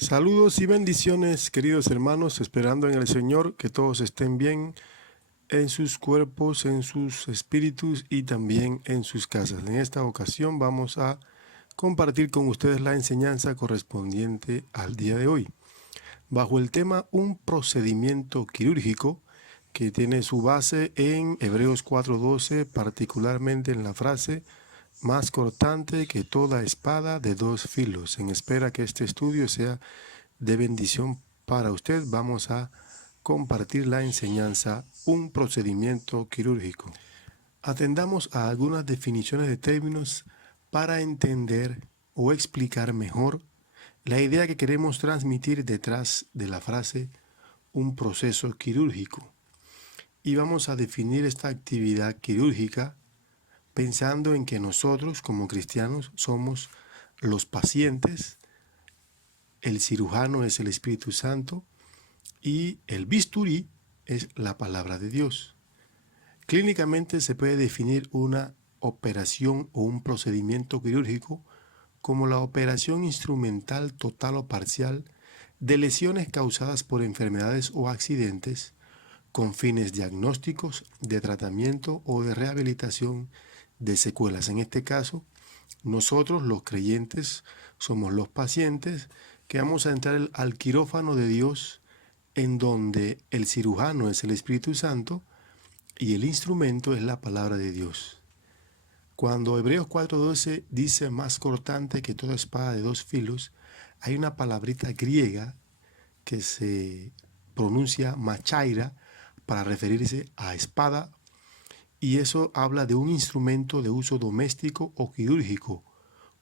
Saludos y bendiciones, queridos hermanos, esperando en el Señor que todos estén bien en sus cuerpos, en sus espíritus y también en sus casas. En esta ocasión vamos a compartir con ustedes la enseñanza correspondiente al día de hoy, bajo el tema un procedimiento quirúrgico que tiene su base en Hebreos 4:12, particularmente en la frase más cortante que toda espada de dos filos. En espera que este estudio sea de bendición para usted, vamos a compartir la enseñanza, un procedimiento quirúrgico. Atendamos a algunas definiciones de términos para entender o explicar mejor la idea que queremos transmitir detrás de la frase un proceso quirúrgico. Y vamos a definir esta actividad quirúrgica pensando en que nosotros como cristianos somos los pacientes, el cirujano es el Espíritu Santo y el bisturí es la palabra de Dios. Clínicamente se puede definir una operación o un procedimiento quirúrgico como la operación instrumental total o parcial de lesiones causadas por enfermedades o accidentes con fines diagnósticos, de tratamiento o de rehabilitación de secuelas. En este caso, nosotros los creyentes somos los pacientes que vamos a entrar al quirófano de Dios, en donde el cirujano es el Espíritu Santo y el instrumento es la palabra de Dios. Cuando Hebreos 4:12 dice más cortante que toda espada de dos filos, hay una palabrita griega que se pronuncia machaira para referirse a espada, y eso habla de un instrumento de uso doméstico o quirúrgico,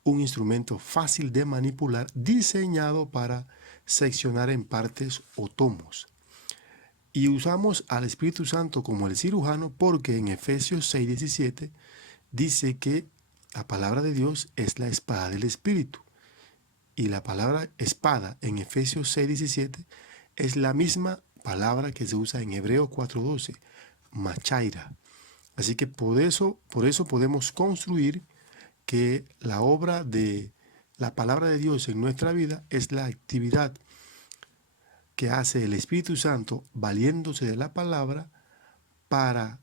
un instrumento fácil de manipular diseñado para seccionar en partes o tomos. Y usamos al Espíritu Santo como el cirujano porque en Efesios 6:17 dice que la palabra de Dios es la espada del Espíritu. Y la palabra espada en Efesios 6:17 es la misma palabra que se usa en Hebreos 4:12, machaira. Así que por eso podemos construir que la obra de la palabra de Dios en nuestra vida es la actividad que hace el Espíritu Santo valiéndose de la palabra para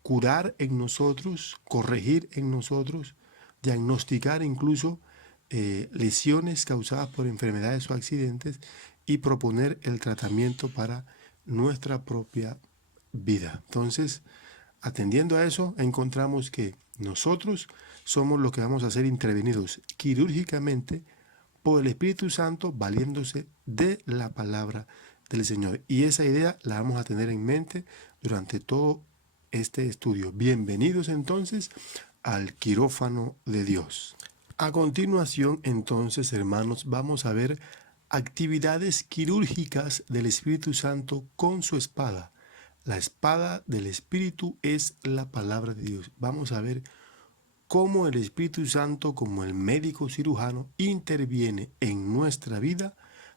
curar en nosotros, corregir en nosotros, diagnosticar incluso lesiones causadas por enfermedades o accidentes y proponer el tratamiento para nuestra propia vida. Entonces, atendiendo a eso, encontramos que nosotros somos los que vamos a ser intervenidos quirúrgicamente por el Espíritu Santo valiéndose de la palabra del Señor. Y esa idea la vamos a tener en mente durante todo este estudio. Bienvenidos entonces al quirófano de Dios. A continuación, entonces, hermanos, vamos a ver actividades quirúrgicas del Espíritu Santo con su espada. La espada del Espíritu es la palabra de Dios. Vamos a ver cómo el Espíritu Santo, como el médico cirujano, interviene en nuestra vida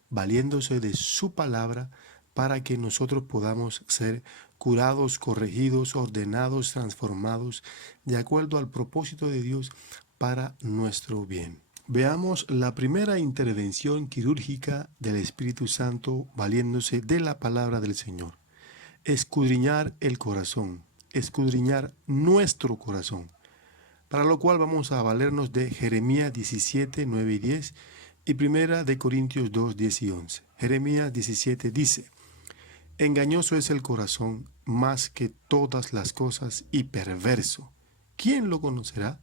valiéndose de su palabra para que nosotros podamos ser curados, corregidos, ordenados, transformados de acuerdo al propósito de Dios para nuestro bien. Veamos la primera intervención quirúrgica del Espíritu Santo valiéndose de la palabra del Señor. Escudriñar el corazón, escudriñar nuestro corazón. Para lo cual vamos a valernos de Jeremías 17, 9 y 10 y primera de Corintios 2, 10 y 11. Jeremías 17 dice: engañoso es el corazón más que todas las cosas y perverso. ¿Quién lo conocerá?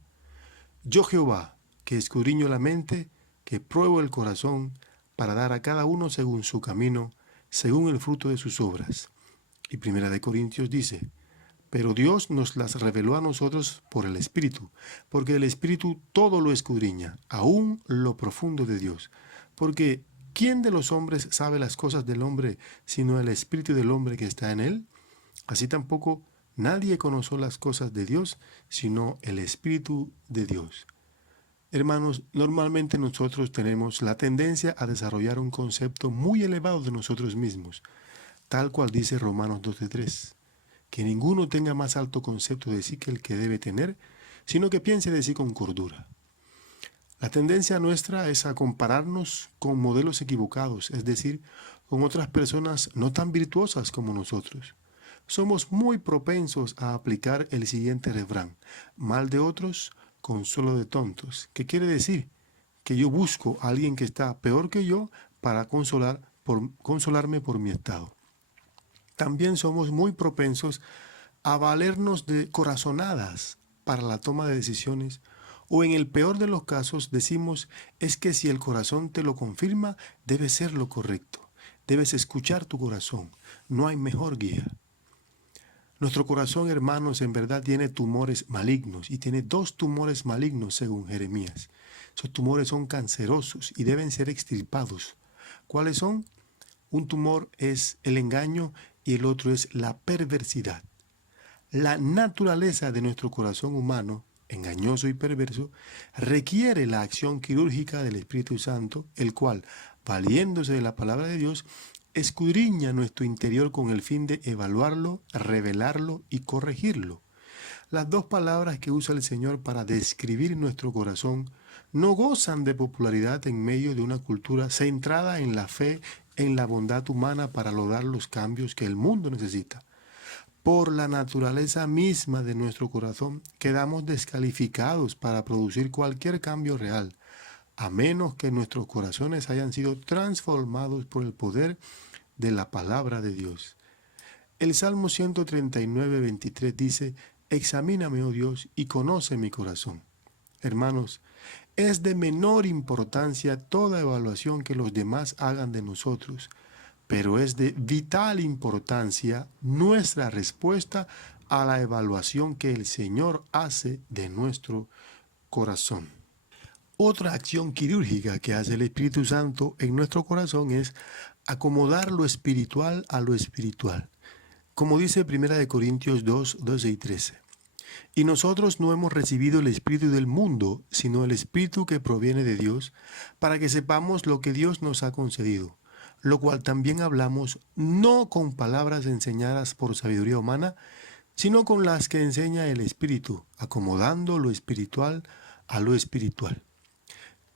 Yo Jehová, que escudriño la mente, que pruebo el corazón, para dar a cada uno según su camino, según el fruto de sus obras. Y primera de Corintios dice: pero Dios nos las reveló a nosotros por el Espíritu, porque el Espíritu todo lo escudriña, aún lo profundo de Dios. Porque ¿quién de los hombres sabe las cosas del hombre, sino el Espíritu del hombre que está en él? Así tampoco nadie conoció las cosas de Dios, sino el Espíritu de Dios. Hermanos, normalmente nosotros tenemos la tendencia a desarrollar un concepto muy elevado de nosotros mismos, tal cual dice Romanos 12:3. Que ninguno tenga más alto concepto de sí que el que debe tener, sino que piense de sí con cordura. La tendencia nuestra es a compararnos con modelos equivocados, es decir, con otras personas no tan virtuosas como nosotros. Somos muy propensos a aplicar el siguiente refrán: mal de otros, consuelo de tontos. ¿Qué quiere decir? Que yo busco a alguien que está peor que yo para consolarme por mi estado. También somos muy propensos a valernos de corazonadas para la toma de decisiones, o en el peor de los casos decimos: es que si el corazón te lo confirma, debe ser lo correcto. Debes escuchar tu corazón. No hay mejor guía. Nuestro corazón, hermanos, en verdad tiene tumores malignos, y tiene 2 tumores malignos según Jeremías. Esos tumores son cancerosos y deben ser extirpados. ¿Cuáles son? Un tumor es el engaño y el otro es la perversidad. La naturaleza de nuestro corazón humano, engañoso y perverso, requiere la acción quirúrgica del Espíritu Santo, el cual, valiéndose de la palabra de Dios, escudriña nuestro interior con el fin de evaluarlo, revelarlo y corregirlo. Las 2 palabras que usa el Señor para describir nuestro corazón no gozan de popularidad en medio de una cultura centrada en la fe, en la bondad humana para lograr los cambios que el mundo necesita. Por la naturaleza misma de nuestro corazón, quedamos descalificados para producir cualquier cambio real, a menos que nuestros corazones hayan sido transformados por el poder de la palabra de Dios. El Salmo 139, 23 dice: examíname, oh Dios, y conoce mi corazón. Hermanos, es de menor importancia toda evaluación que los demás hagan de nosotros, pero es de vital importancia nuestra respuesta a la evaluación que el Señor hace de nuestro corazón. Otra acción quirúrgica que hace el Espíritu Santo en nuestro corazón es acomodar lo espiritual a lo espiritual. Como dice 1 Corintios 2, 12 y 13. Y nosotros no hemos recibido el espíritu del mundo, sino el espíritu que proviene de Dios, para que sepamos lo que Dios nos ha concedido, lo cual también hablamos no con palabras enseñadas por sabiduría humana, sino con las que enseña el Espíritu, acomodando lo espiritual a lo espiritual.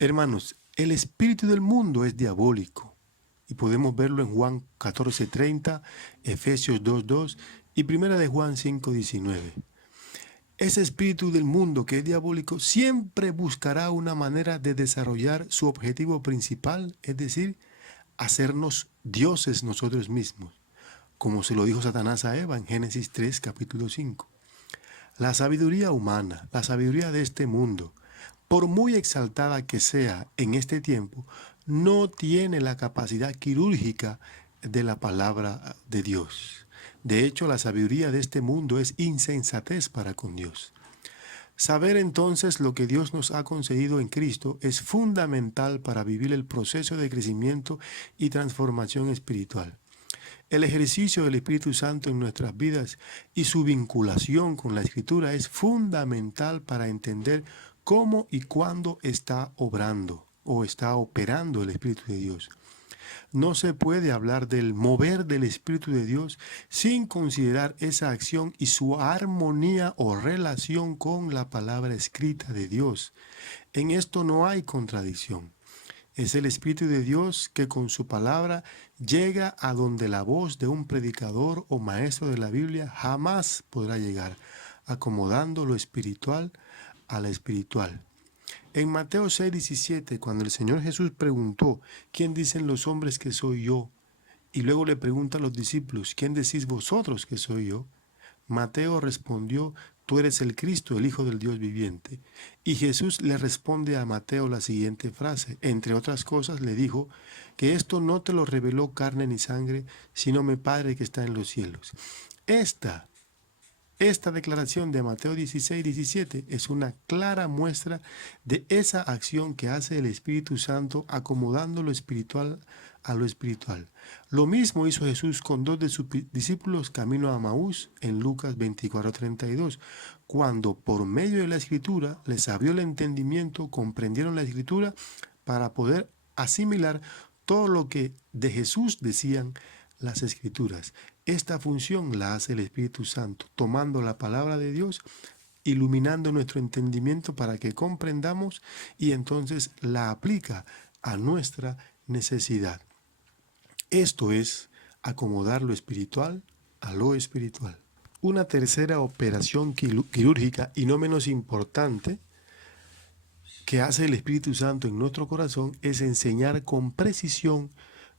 Hermanos, el espíritu del mundo es diabólico, y podemos verlo en Juan 14:30, Efesios 2:2 y 1 de Juan 5:19. Ese espíritu del mundo que es diabólico siempre buscará una manera de desarrollar su objetivo principal, es decir, hacernos dioses nosotros mismos, como se lo dijo Satanás a Eva en Génesis 3, capítulo 5. La sabiduría humana, la sabiduría de este mundo, por muy exaltada que sea en este tiempo, no tiene la capacidad quirúrgica de la palabra de Dios. De hecho, la sabiduría de este mundo es insensatez para con Dios. Saber entonces lo que Dios nos ha concedido en Cristo es fundamental para vivir el proceso de crecimiento y transformación espiritual. El ejercicio del Espíritu Santo en nuestras vidas y su vinculación con la Escritura es fundamental para entender cómo y cuándo está obrando o está operando el Espíritu de Dios. No se puede hablar del mover del Espíritu de Dios sin considerar esa acción y su armonía o relación con la palabra escrita de Dios. En esto no hay contradicción. Es el Espíritu de Dios que con su palabra llega a donde la voz de un predicador o maestro de la Biblia jamás podrá llegar, acomodando lo espiritual a la espiritual. En Mateo 6:17, cuando el Señor Jesús preguntó: ¿quién dicen los hombres que soy yo? Y luego le pregunta a los discípulos: ¿quién decís vosotros que soy yo? Mateo respondió: tú eres el Cristo, el Hijo del Dios viviente. Y Jesús le responde a Mateo la siguiente frase. Entre otras cosas le dijo: que esto no te lo reveló carne ni sangre, sino mi Padre que está en los cielos. Esta declaración de Mateo 16:17 es una clara muestra de esa acción que hace el Espíritu Santo acomodando lo espiritual a lo espiritual. Lo mismo hizo Jesús con 2 de sus discípulos camino a Maús en Lucas 24:32, cuando por medio de la Escritura les abrió el entendimiento, comprendieron la Escritura para poder asimilar todo lo que de Jesús decían las Escrituras. Esta función la hace el Espíritu Santo, tomando la palabra de Dios iluminando nuestro entendimiento para que comprendamos y entonces la aplica a nuestra necesidad. Esto es acomodar lo espiritual a lo espiritual. Una tercera operación quirúrgica y no menos importante que hace el Espíritu Santo en nuestro corazón es enseñar con precisión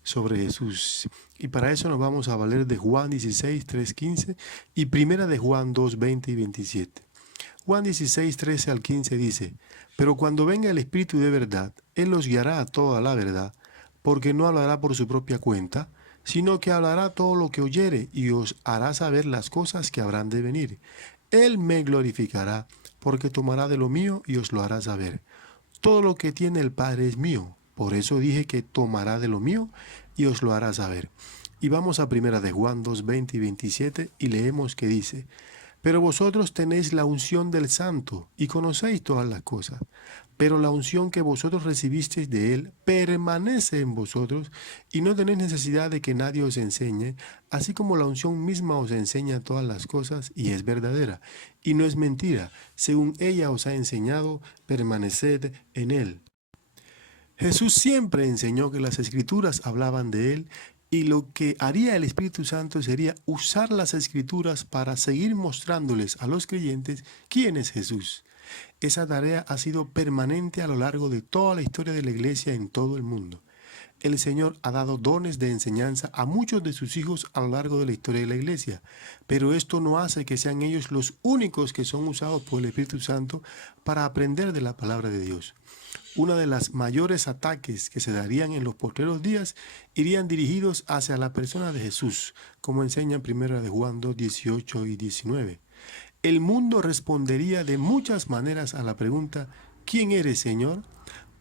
sobre Jesús. Y para eso nos vamos a valer de Juan 16, 3, 15 y primera de Juan 2, 20 y 27. Juan 16, 13 al 15 dice: pero cuando venga el Espíritu de verdad, Él los guiará a toda la verdad, porque no hablará por su propia cuenta, sino que hablará todo lo que oyere y os hará saber las cosas que habrán de venir. Él me glorificará, porque tomará de lo mío y os lo hará saber. Todo lo que tiene el Padre es mío, por eso dije que tomará de lo mío y os lo hará saber. Y vamos a primera de Juan 2, 20 y 27 y leemos que dice: pero vosotros tenéis la unción del Santo y conocéis todas las cosas. Pero la unción que vosotros recibisteis de Él permanece en vosotros y no tenéis necesidad de que nadie os enseñe, así como la unción misma os enseña todas las cosas y es verdadera y no es mentira. Según ella os ha enseñado, permaneced en Él. Jesús siempre enseñó que las Escrituras hablaban de Él y lo que haría el Espíritu Santo sería usar las Escrituras para seguir mostrándoles a los creyentes quién es Jesús. Esa tarea ha sido permanente a lo largo de toda la historia de la Iglesia en todo el mundo. El Señor ha dado dones de enseñanza a muchos de sus hijos a lo largo de la historia de la Iglesia, pero esto no hace que sean ellos los únicos que son usados por el Espíritu Santo para aprender de la palabra de Dios. Uno de los mayores ataques que se darían en los postreros días irían dirigidos hacia la persona de Jesús, como enseña en 1 de Juan 2, 18 y 19. El mundo respondería de muchas maneras a la pregunta: ¿quién eres, Señor?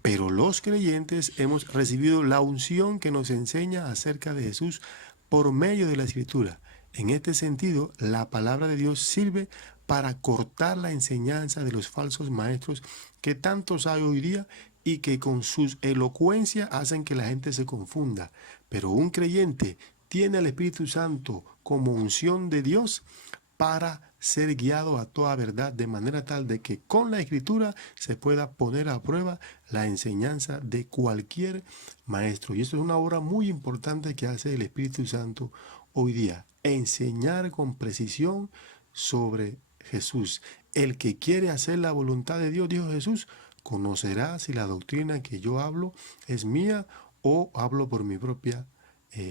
Pero los creyentes hemos recibido la unción que nos enseña acerca de Jesús por medio de la Escritura. En este sentido, la palabra de Dios sirve para cortar la enseñanza de los falsos maestros que tantos hay hoy día y que con su elocuencia hacen que la gente se confunda. Pero un creyente tiene al Espíritu Santo como unción de Dios para ser guiado a toda verdad, de manera tal de que con la Escritura se pueda poner a prueba la enseñanza de cualquier maestro. Y esto es una obra muy importante que hace el Espíritu Santo hoy día: enseñar con precisión sobre Jesús. El que quiere hacer la voluntad de Dios, dijo Jesús, conocerá si la doctrina que yo hablo es mía o hablo por mi propia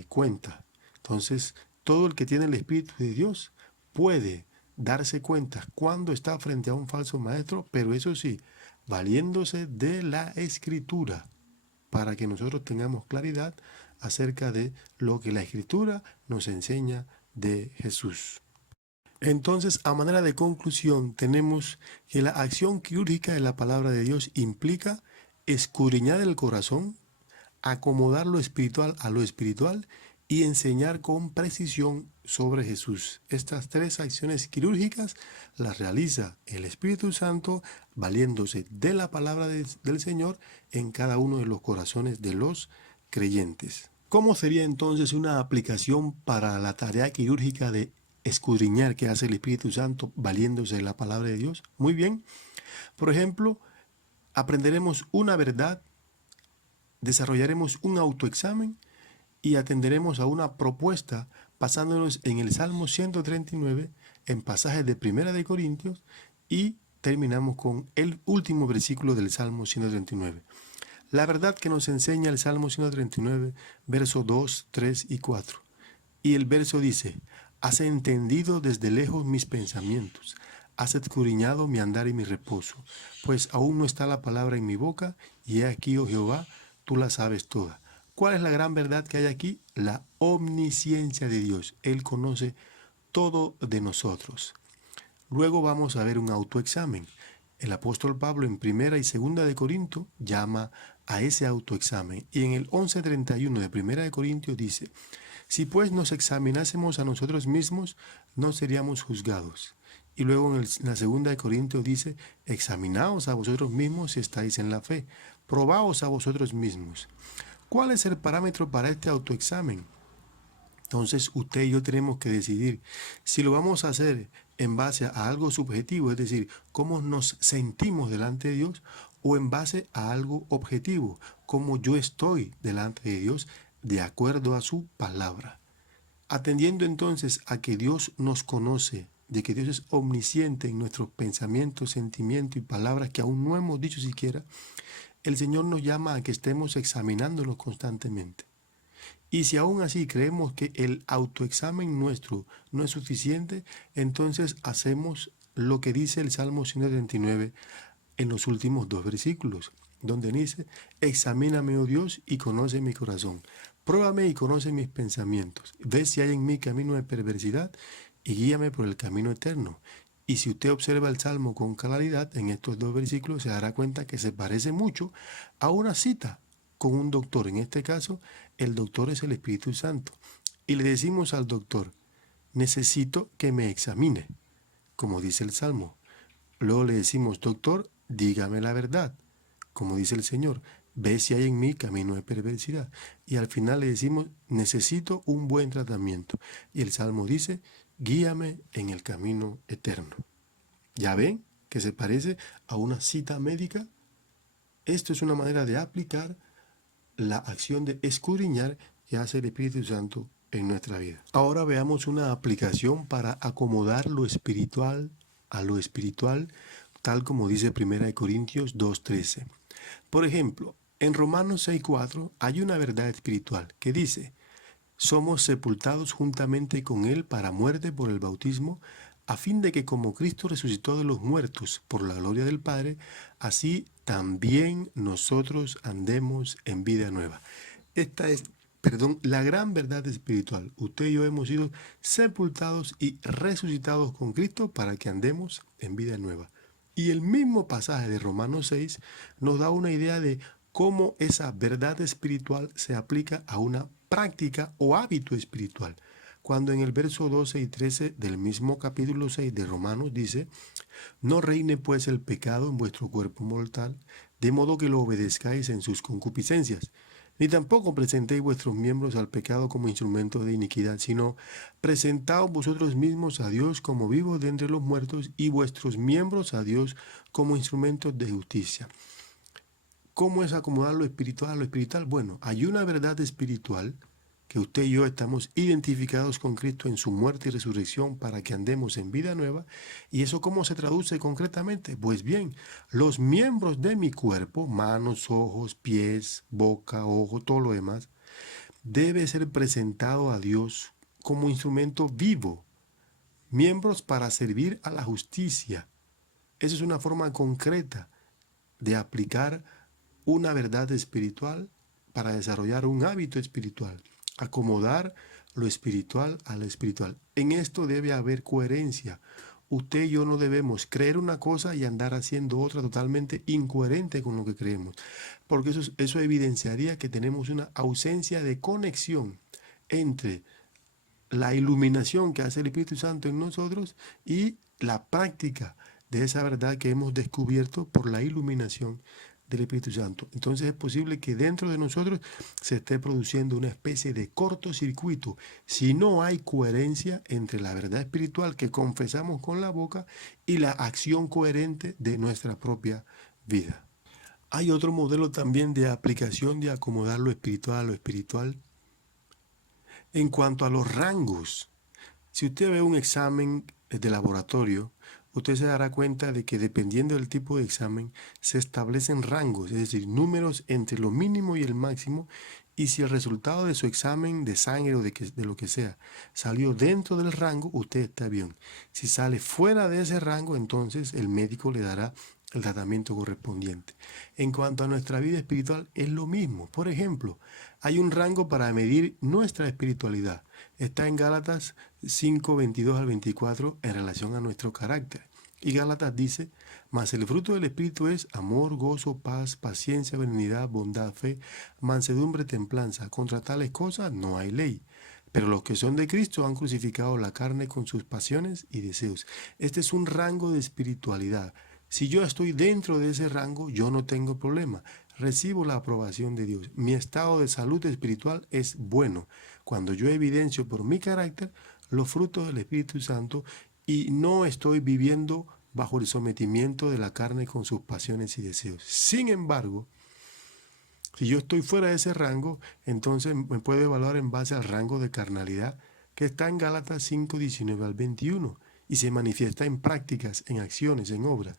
cuenta. Entonces, todo el que tiene el Espíritu de Dios puede darse cuenta cuando está frente a un falso maestro, pero eso sí, valiéndose de la Escritura, para que nosotros tengamos claridad acerca de lo que la Escritura nos enseña de Jesús. Entonces, a manera de conclusión, tenemos que la acción quirúrgica de la palabra de Dios implica escudriñar el corazón, acomodar lo espiritual a lo espiritual y enseñar con precisión sobre Jesús. Estas tres acciones quirúrgicas las realiza el Espíritu Santo valiéndose de la palabra del Señor en cada uno de los corazones de los creyentes. ¿Cómo sería entonces una aplicación para la tarea quirúrgica de escudriñar que hace el Espíritu Santo valiéndose de la palabra de Dios? Muy bien. Por ejemplo, aprenderemos una verdad, desarrollaremos un autoexamen y atenderemos a una propuesta basándonos en el Salmo 139, en pasajes de 1 de Corintios, y terminamos con el último versículo del Salmo 139. La verdad que nos enseña el Salmo 139, versos 2, 3 y 4. Y el verso dice: has entendido desde lejos mis pensamientos, has escudriñado mi andar y mi reposo, pues aún no está la palabra en mi boca, y he aquí, oh Jehová, tú la sabes toda. ¿Cuál es la gran verdad que hay aquí? La omnisciencia de Dios. Él conoce todo de nosotros. Luego vamos a ver un autoexamen. El apóstol Pablo en 1 y 2 de Corinto llama a ese autoexamen. Y en el 11:31 de 1 de Corintios dice: si pues nos examinásemos a nosotros mismos, no seríamos juzgados. Y luego en la 2 de Corintios dice: examinaos a vosotros mismos si estáis en la fe. Probaos a vosotros mismos. ¿Cuál es el parámetro para este autoexamen? Entonces usted y yo tenemos que decidir si lo vamos a hacer en base a algo subjetivo, es decir, cómo nos sentimos delante de Dios, o en base a algo objetivo, cómo yo estoy delante de Dios de acuerdo a su palabra. Atendiendo entonces a que Dios nos conoce, de que Dios es omnisciente en nuestros pensamientos, sentimientos y palabras que aún no hemos dicho siquiera, el Señor nos llama a que estemos examinándolos constantemente. Y si aún así creemos que el autoexamen nuestro no es suficiente, entonces hacemos lo que dice el Salmo 139 en los últimos 2 versículos, donde dice: examíname, oh Dios, y conoce mi corazón. Pruébame y conoce mis pensamientos. Ve si hay en mí camino de perversidad y guíame por el camino eterno. Y si usted observa el Salmo con claridad, en estos 2 versículos se dará cuenta que se parece mucho a una cita con un doctor. En este caso, el doctor es el Espíritu Santo. Y le decimos al doctor: necesito que me examine, como dice el Salmo. Luego le decimos: doctor, dígame la verdad, como dice el Señor. Ve si hay en mí camino de perversidad. Y al final le decimos: necesito un buen tratamiento. Y el Salmo dice: guíame en el camino eterno. ¿Ya ven que se parece a una cita médica? Esto es una manera de aplicar la acción de escudriñar que hace el Espíritu Santo en nuestra vida. Ahora veamos una aplicación para acomodar lo espiritual a lo espiritual, tal como dice 1 Corintios 2:13. Por ejemplo, en Romanos 6:4 hay una verdad espiritual que dice: somos sepultados juntamente con Él para muerte por el bautismo, a fin de que como Cristo resucitó de los muertos por la gloria del Padre, así también nosotros andemos en vida nueva. Esta es, la gran verdad espiritual. Usted y yo hemos sido sepultados y resucitados con Cristo para que andemos en vida nueva. Y el mismo pasaje de Romanos 6 nos da una idea de cómo esa verdad espiritual se aplica a una práctica o hábito espiritual. Cuando en el verso 12 y 13 del mismo capítulo 6 de Romanos dice: no reine pues el pecado en vuestro cuerpo mortal, de modo que lo obedezcáis en sus concupiscencias. Ni tampoco presentéis vuestros miembros al pecado como instrumentos de iniquidad, sino presentaos vosotros mismos a Dios como vivos de entre los muertos, y vuestros miembros a Dios como instrumentos de justicia. ¿Cómo es acomodar lo espiritual a lo espiritual? Bueno, hay una verdad espiritual que usted y yo estamos identificados con Cristo en su muerte y resurrección para que andemos en vida nueva. ¿Y eso cómo se traduce concretamente? Pues bien, los miembros de mi cuerpo, manos, ojos, pies, boca, ojo, todo lo demás, debe ser presentado a Dios como instrumento vivo, miembros para servir a la justicia. Esa es una forma concreta de aplicar una verdad espiritual para desarrollar un hábito espiritual. Acomodar lo espiritual a lo espiritual. En esto debe haber coherencia. Usted y yo no debemos creer una cosa y andar haciendo otra totalmente incoherente con lo que creemos, porque eso evidenciaría que tenemos una ausencia de conexión entre la iluminación que hace el Espíritu Santo en nosotros y la práctica de esa verdad que hemos descubierto por la iluminación del Espíritu Santo. Entonces es posible que dentro de nosotros se esté produciendo una especie de cortocircuito si no hay coherencia entre la verdad espiritual que confesamos con la boca y la acción coherente de nuestra propia vida. Hay otro modelo también de aplicación de acomodar lo espiritual a lo espiritual en cuanto a los rangos. Si usted ve un examen de laboratorio, usted se dará cuenta de que dependiendo del tipo de examen se establecen rangos, es decir, números entre lo mínimo y el máximo, y si el resultado de su examen de sangre o de lo que sea salió dentro del rango, usted está bien. Si sale fuera de ese rango, entonces el médico le dará el tratamiento correspondiente. En cuanto a nuestra vida espiritual, es lo mismo. Por ejemplo, hay un rango para medir nuestra espiritualidad. Está en Gálatas 5, 22 al 24 en relación a nuestro carácter. Y Gálatas dice: mas el fruto del Espíritu es amor, gozo, paz, paciencia, benignidad, bondad, fe, mansedumbre, templanza. Contra tales cosas no hay ley. Pero los que son de Cristo han crucificado la carne con sus pasiones y deseos. Este es un rango de espiritualidad. Si yo estoy dentro de ese rango, yo no tengo problema. Recibo la aprobación de Dios. Mi estado de salud espiritual es bueno cuando yo evidencio por mi carácter los frutos del Espíritu Santo y no estoy viviendo bajo el sometimiento de la carne con sus pasiones y deseos. Sin embargo, si yo estoy fuera de ese rango, entonces me puedo evaluar en base al rango de carnalidad que está en Gálatas 5, 19 al 21 y se manifiesta en prácticas, en acciones, en obras.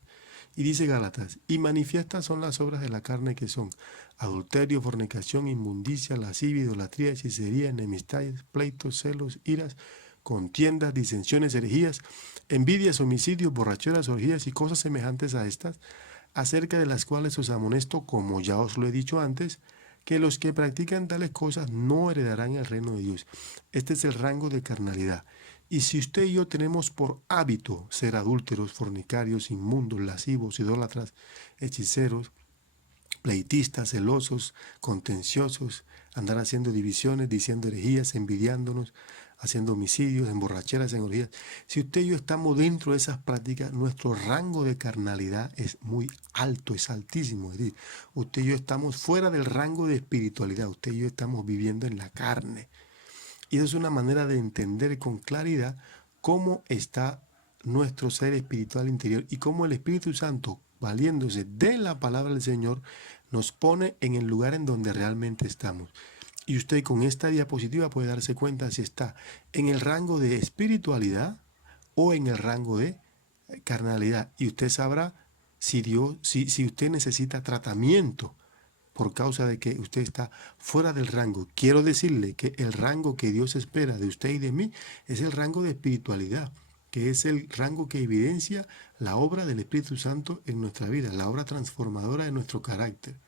Y dice Gálatas, y manifiestas son las obras de la carne que son adulterio, fornicación, inmundicia, lascivia, idolatría, hechicería, enemistades, pleitos, celos, iras, contiendas, disensiones, herejías, envidias, homicidios, borracheras, orgías y cosas semejantes a estas, acerca de las cuales os amonesto, como ya os lo he dicho antes, que los que practican tales cosas no heredarán el reino de Dios. Este es el rango de carnalidad. Y si usted y yo tenemos por hábito ser adúlteros, fornicarios, inmundos, lascivos, idólatras, hechiceros, pleitistas, celosos, contenciosos, andar haciendo divisiones, diciendo herejías, envidiándonos, haciendo homicidios, emborracheras, en orgías. Si usted y yo estamos dentro de esas prácticas, nuestro rango de carnalidad es muy alto, es altísimo. Es decir, usted y yo estamos fuera del rango de espiritualidad. Usted y yo estamos viviendo en la carne. Y eso es una manera de entender con claridad cómo está nuestro ser espiritual interior y cómo el Espíritu Santo, valiéndose de la palabra del Señor, nos pone en el lugar en donde realmente estamos. Y usted con esta diapositiva puede darse cuenta si está en el rango de espiritualidad o en el rango de carnalidad. Y usted sabrá si usted necesita tratamiento por causa de que usted está fuera del rango. Quiero decirle que el rango que Dios espera de usted y de mí es el rango de espiritualidad, que es el rango que evidencia la obra del Espíritu Santo en nuestra vida, la obra transformadora de nuestro carácter.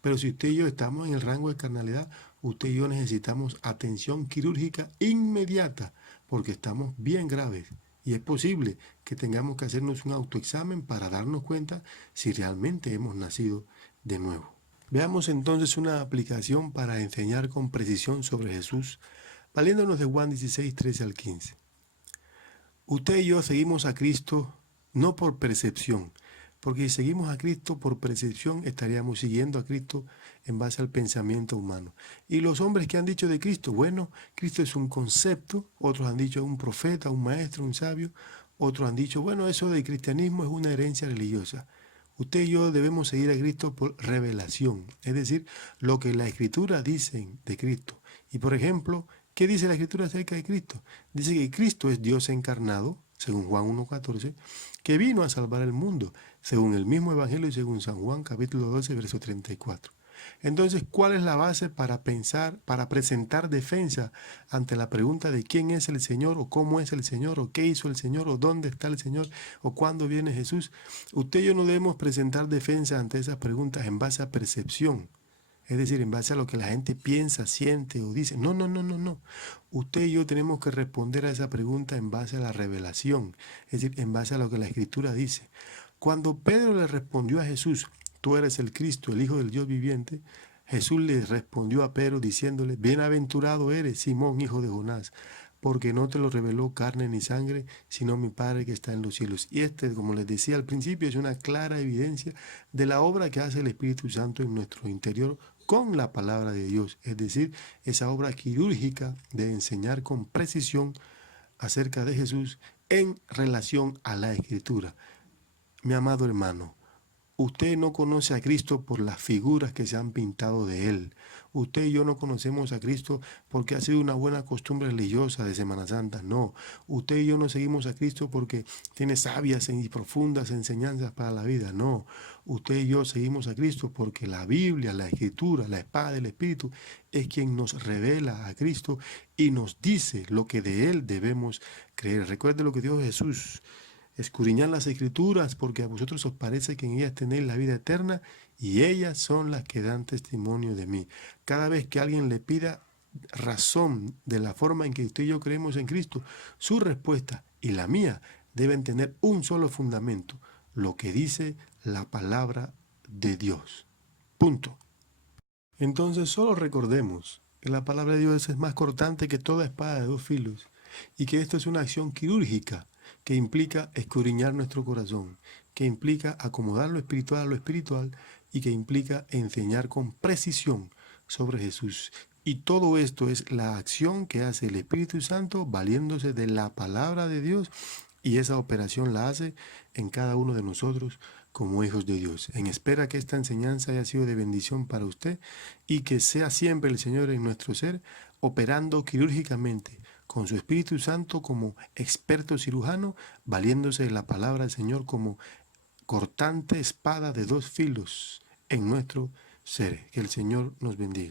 Pero si usted y yo estamos en el rango de carnalidad, usted y yo necesitamos atención quirúrgica inmediata, porque estamos bien graves. Y es posible que tengamos que hacernos un autoexamen para darnos cuenta si realmente hemos nacido de nuevo. Veamos entonces una aplicación para enseñar con precisión sobre Jesús, valiéndonos de Juan 16, 13 al 15. Usted y yo seguimos a Cristo no por percepción, porque si seguimos a Cristo por percepción estaríamos siguiendo a Cristo en base al pensamiento humano. Y los hombres que han dicho de Cristo, bueno, Cristo es un concepto, otros han dicho un profeta, un maestro, un sabio, otros han dicho, bueno, eso del cristianismo es una herencia religiosa. Usted y yo debemos seguir a Cristo por revelación, es decir, lo que la Escritura dice de Cristo. Y por ejemplo, ¿qué dice la Escritura acerca de Cristo? Dice que Cristo es Dios encarnado, según Juan 1.14, que vino a salvar el mundo, según el mismo Evangelio y según San Juan capítulo 12, verso 34. Entonces, ¿cuál es la base para pensar, para presentar defensa ante la pregunta de quién es el Señor, o cómo es el Señor, o qué hizo el Señor, o dónde está el Señor, o cuándo viene Jesús? Usted y yo no debemos presentar defensa ante esas preguntas en base a percepción, es decir, en base a lo que la gente piensa, siente o dice. No, no, no, no, no. Usted y yo tenemos que responder a esa pregunta en base a la revelación, es decir, en base a lo que la Escritura dice. Cuando Pedro le respondió a Jesús, tú eres el Cristo, el Hijo del Dios viviente, Jesús le respondió a Pedro diciéndole, bienaventurado eres, Simón, hijo de Jonás, porque no te lo reveló carne ni sangre, sino mi Padre que está en los cielos. Y como les decía al principio, es una clara evidencia de la obra que hace el Espíritu Santo en nuestro interior con la palabra de Dios, es decir, esa obra quirúrgica de enseñar con precisión acerca de Jesús en relación a la Escritura. Mi amado hermano, usted no conoce a Cristo por las figuras que se han pintado de Él. Usted y yo no conocemos a Cristo porque ha sido una buena costumbre religiosa de Semana Santa. No, usted y yo no seguimos a Cristo porque tiene sabias y profundas enseñanzas para la vida. No, usted y yo seguimos a Cristo porque la Biblia, la Escritura, la espada del Espíritu es quien nos revela a Cristo y nos dice lo que de Él debemos creer. Recuerde lo que dijo Jesús. Escudriñad las Escrituras, porque a vosotros os parece que en ellas tenéis la vida eterna, y ellas son las que dan testimonio de mí. Cada vez que alguien le pida razón de la forma en que usted y yo creemos en Cristo, su respuesta y la mía deben tener un solo fundamento, lo que dice la palabra de Dios. Punto. Entonces solo recordemos que la palabra de Dios es más cortante que toda espada de dos filos, y que esto es una acción quirúrgica que implica escudriñar nuestro corazón, que implica acomodar lo espiritual a lo espiritual y que implica enseñar con precisión sobre Jesús. Y todo esto es la acción que hace el Espíritu Santo valiéndose de la palabra de Dios y esa operación la hace en cada uno de nosotros como hijos de Dios. En espera que esta enseñanza haya sido de bendición para usted y que sea siempre el Señor en nuestro ser, operando quirúrgicamente con su Espíritu Santo como experto cirujano, valiéndose de la palabra del Señor como cortante espada de dos filos en nuestro ser. Que el Señor nos bendiga.